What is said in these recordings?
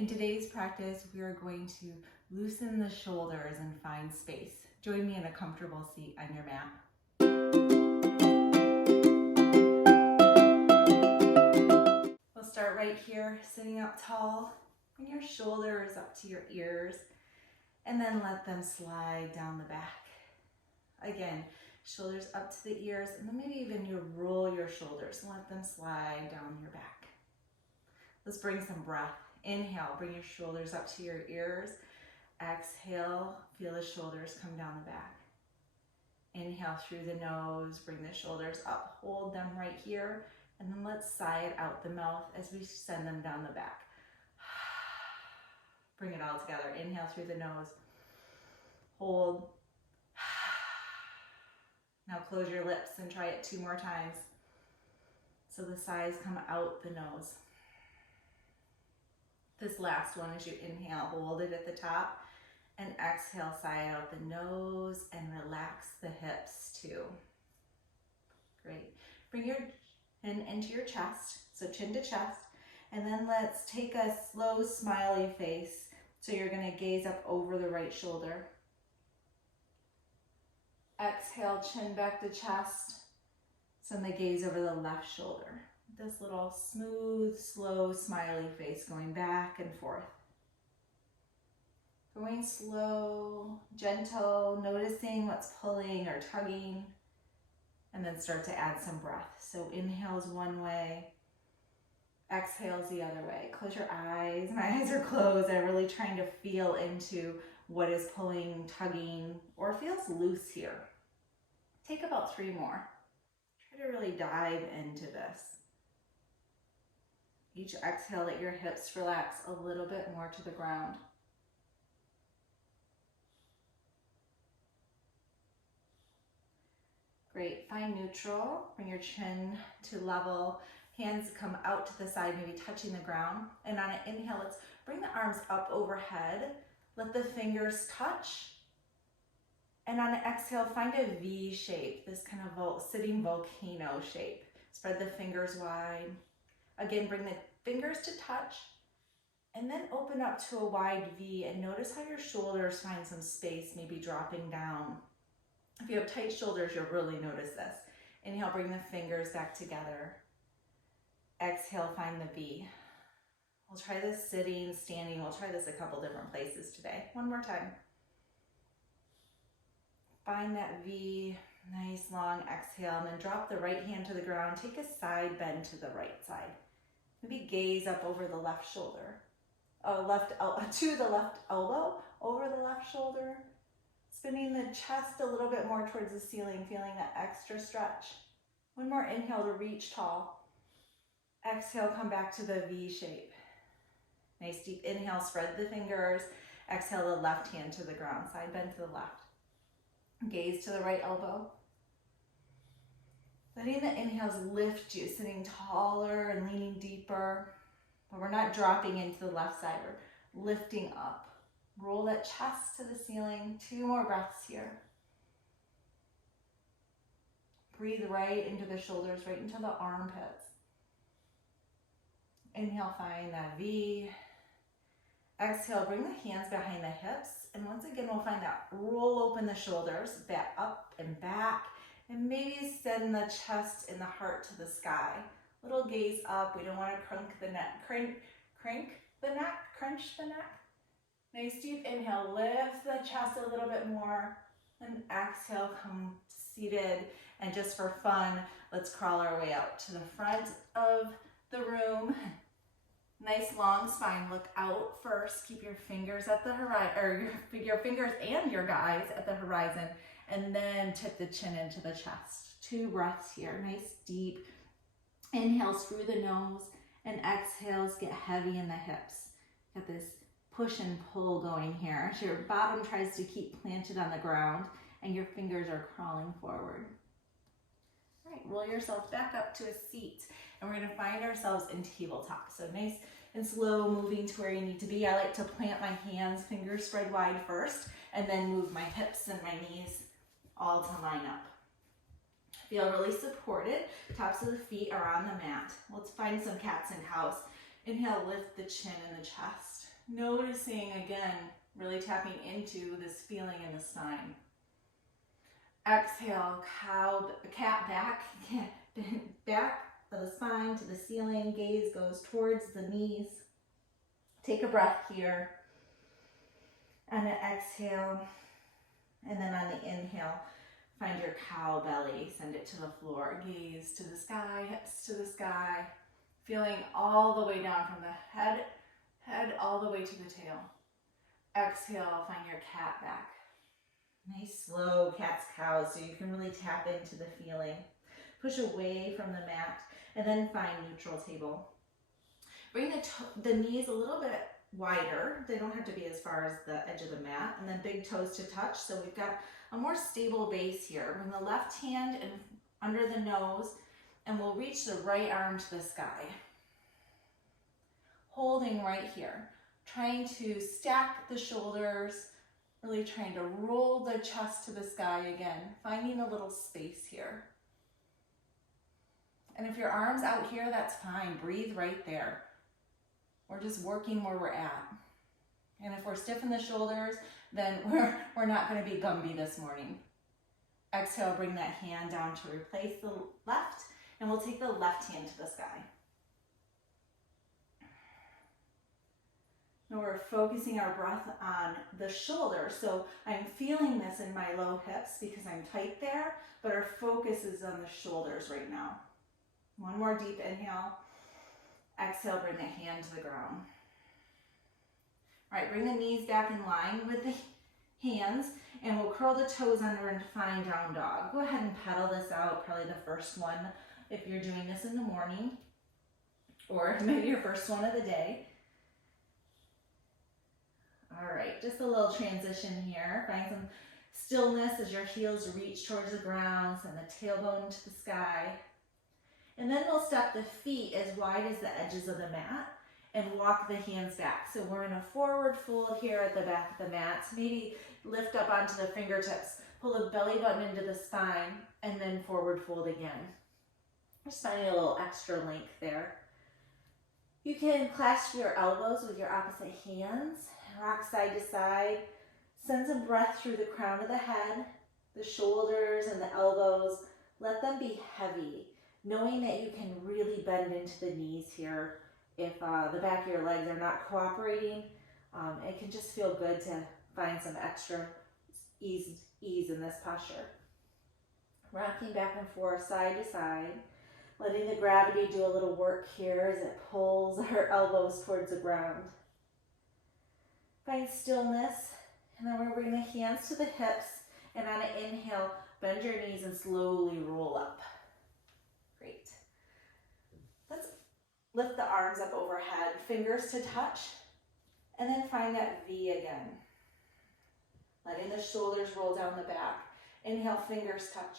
In today's practice, we are going to loosen the shoulders and find space. Join me in a comfortable seat on your mat. We'll start right here, sitting up tall. Bring your shoulders up to your ears, and then let them slide down the back. Again, shoulders up to the ears, and then maybe even you roll your shoulders and let them slide down your back. Let's bring some breath. Inhale, bring your shoulders up to your ears. Exhale, feel the shoulders come down the back. Inhale through the nose, bring the shoulders up, hold them right here, and then let's sigh it out the mouth as we send them down the back. Bring it all together. Inhale through the nose, hold. Now close your lips and try it 2 more times. So the sighs come out the nose. This last one, as you inhale, hold it at the top, and exhale, sigh out the nose, and relax the hips too. Great. Bring your chin into your chest, so chin to chest, and then let's take a slow, smiley face. So you're going to gaze up over the right shoulder. Exhale, chin back to chest. Send the gaze over the left shoulder. This little smooth, slow, smiley face going back and forth. Going slow, gentle, noticing what's pulling or tugging, and then start to add some breath. So inhales one way, exhales the other way. Close your eyes. My eyes are closed. I'm really trying to feel into what is pulling, tugging, or feels loose here. Take about 3 more. Try to really dive into this. Each exhale, let your hips relax a little bit more to the ground. Great, find neutral. Bring your chin to level. Hands come out to the side, maybe touching the ground. And on an inhale, let's bring the arms up overhead. Let the fingers touch. And on an exhale, find a V shape, this kind of sitting volcano shape. Spread the fingers wide. Again, bring the fingers to touch, and then open up to a wide V, and notice how your shoulders find some space, maybe dropping down. If you have tight shoulders, you'll really notice this. Inhale, bring the fingers back together. Exhale, find the V. We'll try this sitting, standing. We'll try this a couple different places today. One more time. Find that V, nice long exhale, and then drop the right hand to the ground. Take a side bend to the right side. Maybe gaze up over the left shoulder, to the left elbow, over the left shoulder. Spinning the chest a little bit more towards the ceiling, feeling that extra stretch. One more inhale to reach tall. Exhale, come back to the V shape. Nice deep inhale, spread the fingers. Exhale, the left hand to the ground, side bend to the left. Gaze to the right elbow. Letting the inhales lift you, sitting taller and leaning deeper. But we're not dropping into the left side, we're lifting up. Roll that chest to the ceiling. 2 more breaths here. Breathe right into the shoulders, right into the armpits. Inhale, find that V. Exhale, bring the hands behind the hips. And once again, we'll find that roll open the shoulders, back up and back. And maybe send the chest and the heart to the sky. Little gaze up. We don't want to crunch the neck. Crunch the neck. Nice deep inhale. Lift the chest a little bit more. And exhale, come seated. And just for fun, let's crawl our way out to the front of the room. Nice long spine. Look out first. Keep your fingers at the horizon, or your fingers and your eyes at the horizon. And then tip the chin into the chest. 2 breaths here. Nice deep inhales through the nose, and exhales get heavy in the hips. Got this push and pull going here. So your bottom tries to keep planted on the ground, and your fingers are crawling forward. All right, roll yourself back up to a seat, and we're gonna find ourselves in tabletop. So nice and slow, moving to where you need to be. I like to plant my hands, fingers spread wide first, and then move my hips and my knees all to line up. Feel really supported. Tops of the feet are on the mat. Let's find some cats and cows. Inhale, lift the chin and the chest. Noticing again, really tapping into this feeling in the spine. Exhale, cat back, back of the spine to the ceiling. Gaze goes towards the knees. Take a breath here. And an exhale. And then on the inhale, find your cow belly. Send it to the floor. Gaze to the sky, hips to the sky. Feeling all the way down from the head all the way to the tail. Exhale, find your cat back. Nice slow cat's cow so you can really tap into the feeling. Push away from the mat and then find neutral table. Bring the knees a little bit wider. They don't have to be as far as the edge of the mat, and then big toes to touch. So we've got a more stable base here. Bring the left hand in under the nose and we'll reach the right arm to the sky. Holding right here. Trying to stack the shoulders, really trying to roll the chest to the sky again, finding a little space here. And if your arm's out here, that's fine. Breathe right there. We're just working where we're at. And if we're stiff in the shoulders, then we're not going to be Gumby this morning. Exhale, bring that hand down to replace the left, and we'll take the left hand to the sky. Now we're focusing our breath on the shoulder. So I'm feeling this in my low hips because I'm tight there, but our focus is on the shoulders right now. One more deep inhale. Exhale, bring the hand to the ground. All right, bring the knees back in line with the hands, and we'll curl the toes under and find down dog. Go ahead and pedal this out, probably the first one if you're doing this in the morning, or maybe your first one of the day. All right, just a little transition here. Find some stillness as your heels reach towards the ground, send the tailbone to the sky. And then we'll step the feet as wide as the edges of the mat and walk the hands back. So we're in a forward fold here at the back of the mat. Maybe lift up onto the fingertips, pull the belly button into the spine, and then forward fold again. Just finding a little extra length there. You can clasp your elbows with your opposite hands, rock side to side. Send some breath through the crown of the head, the shoulders and the elbows. Let them be heavy, knowing that you can really bend into the knees here. If the back of your legs are not cooperating, it can just feel good to find some extra ease in this posture. Rocking back and forth, side to side, letting the gravity do a little work here as it pulls our elbows towards the ground. Find stillness, and then we're going to bring the hands to the hips, and on an inhale, bend your knees and slowly roll up. Great. Let's lift the arms up overhead, fingers to touch, and then find that V again. Letting the shoulders roll down the back. Inhale, fingers touch.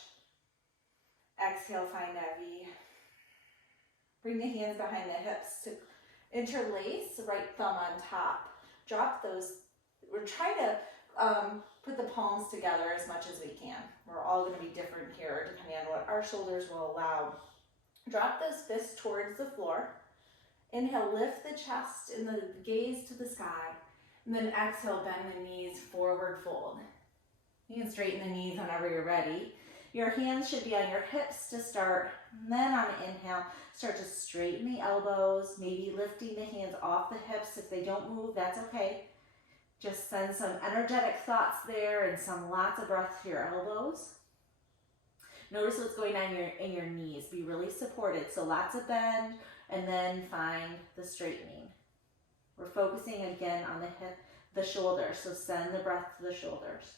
Exhale, find that V. Bring the hands behind the hips to interlace, right thumb on top. Drop those. We're trying to put the palms together as much as we can. We're all going to be different here depending on what our shoulders will allow. Drop those fists towards the floor. Inhale, lift the chest and the gaze to the sky. And then exhale, bend the knees, forward fold. You can straighten the knees whenever you're ready. Your hands should be on your hips to start. And then on an inhale, start to straighten the elbows, maybe lifting the hands off the hips. If they don't move, that's okay. Just send some energetic thoughts there and some lots of breath to your elbows. Notice what's going on in your knees. Be really supported. So lots of bend, and then find the straightening. We're focusing again on the shoulders. So send the breath to the shoulders.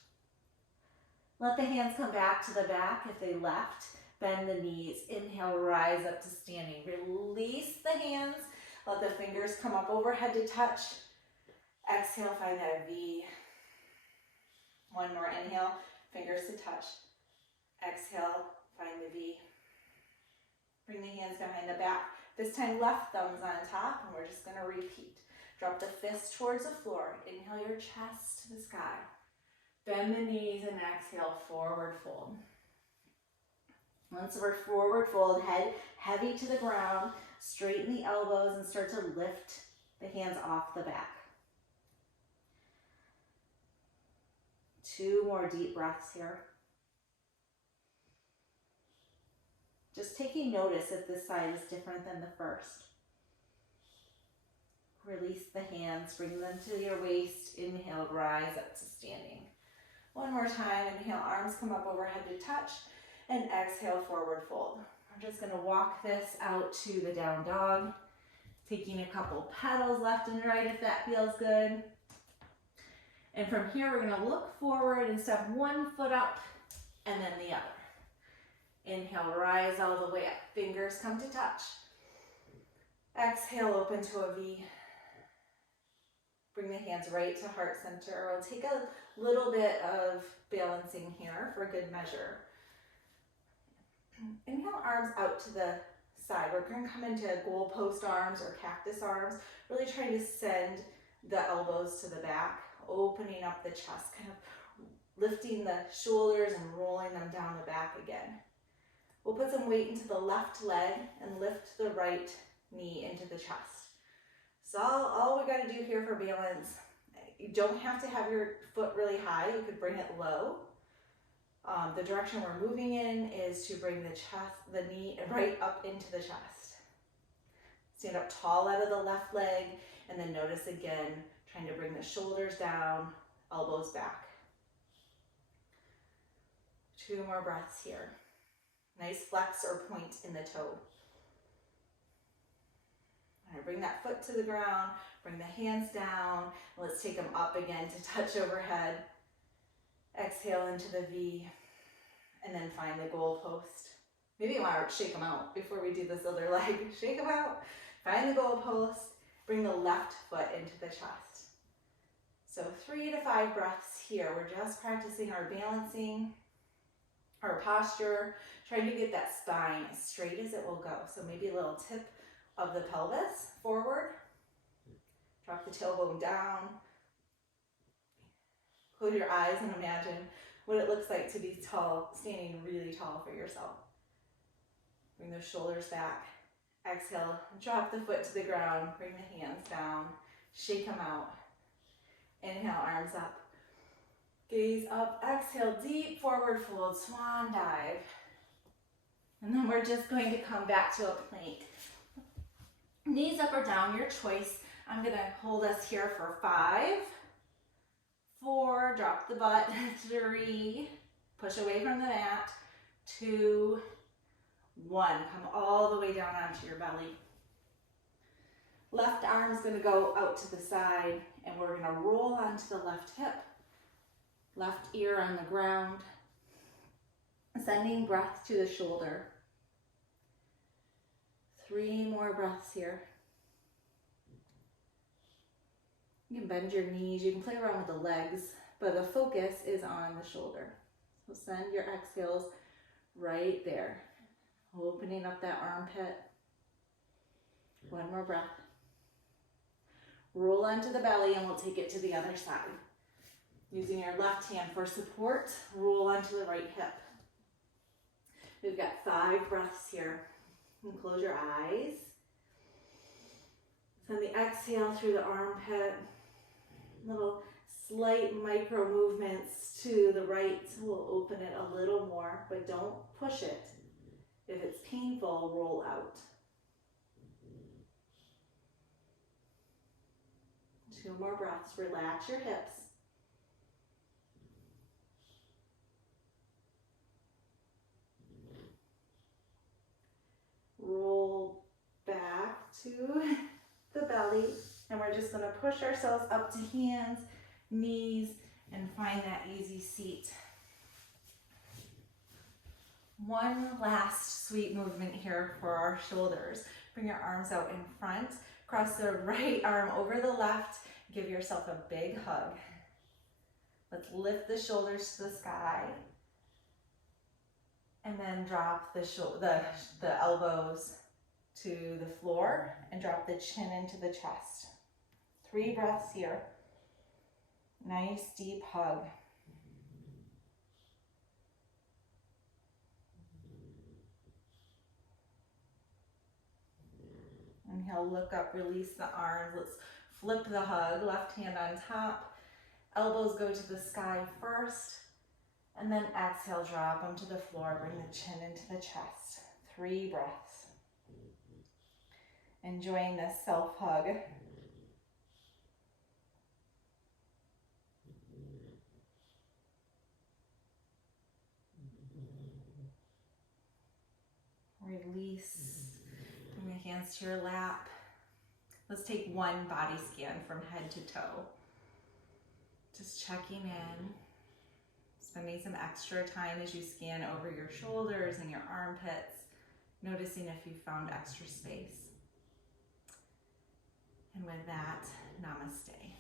Let the hands come back to the back if they left. Bend the knees. Inhale, rise up to standing. Release the hands. Let the fingers come up overhead to touch. Exhale, find that V. One more inhale, fingers to touch. Exhale, find the V. Bring the hands behind the back. This time left thumb's on top, and we're just going to repeat. Drop the fist towards the floor. Inhale your chest to the sky. Bend the knees and exhale, forward fold. Once we're forward fold, head heavy to the ground, straighten the elbows and start to lift the hands off the back. 2 more deep breaths here. Just taking notice if this side is different than the first. Release the hands, bring them to your waist. Inhale, rise up to standing. One more time, inhale, arms come up overhead to touch, and exhale, forward fold. We're just gonna walk this out to the down dog, taking a couple petals left and right if that feels good. And from here, we're gonna look forward and step one foot up and then the other. Inhale, rise all the way up. Fingers come to touch. Exhale, open to a V. Bring the hands right to heart center. We'll take a little bit of balancing here for good measure. Inhale, arms out to the side. We're going to come into goalpost arms or cactus arms, really trying to send the elbows to the back, opening up the chest, kind of lifting the shoulders and rolling them down the back again. We'll put some weight into the left leg and lift the right knee into the chest. So all we got to do here for balance, you don't have to have your foot really high. You could bring it low. The direction we're moving in is to bring the knee right up into the chest. Stand up tall out of the left leg, and then notice again, trying to bring the shoulders down, elbows back. 2 more breaths here. Nice flex or point in the toe. All right, bring that foot to the ground, bring the hands down. Let's take them up again to touch overhead. Exhale into the V, and then find the goal post. Maybe you want to shake them out before we do this other leg. Shake them out, find the goal post, bring the left foot into the chest. So 3 to 5 breaths here. We're just practicing our balancing, our posture, trying to get that spine as straight as it will go. So maybe a little tip of the pelvis forward. Drop the tailbone down. Close your eyes and imagine what it looks like to be tall, standing really tall for yourself. Bring those shoulders back. Exhale, drop the foot to the ground, bring the hands down, shake them out. Inhale, arms up. Gaze up, exhale, deep forward fold, swan dive. And then we're just going to come back to a plank. Knees up or down, your choice. I'm gonna hold us here for 5, 4, drop the butt, 3, push away from the mat, 2, 1. Come all the way down onto your belly. Left arm's gonna go out to the side, and we're gonna roll onto the left hip. Left ear on the ground. Sending breath to the shoulder. 3 more breaths here. You can bend your knees, you can play around with the legs, but the focus is on the shoulder. So send your exhales right there. Opening up that armpit. 1 more breath. Roll onto the belly and we'll take it to the other side. Using your left hand for support, roll onto the right hip. We've got 5 breaths here. And close your eyes. Send the exhale through the armpit. Little slight micro movements to the right. We'll open it a little more, but don't push it. If it's painful, roll out. 2 more breaths. Relax your hips. Roll back to the belly, and we're just going to push ourselves up to hands, knees, and find that easy seat. 1 last sweet movement here for our shoulders. Bring your arms out in front, cross the right arm over the left, give yourself a big hug. Let's lift the shoulders to the sky. And then drop the elbows to the floor and drop the chin into the chest. 3 breaths here. Nice deep hug. Inhale, look up, release the arms. Let's flip the hug. Left hand on top. Elbows go to the sky first, and then exhale, drop them to the floor. Bring the chin into the chest. 3 breaths. Enjoying this self-hug. Release. Bring the hands to your lap. Let's take one body scan from head to toe. Just checking in. Spending some extra time as you scan over your shoulders and your armpits, noticing if you found extra space. And with that, namaste.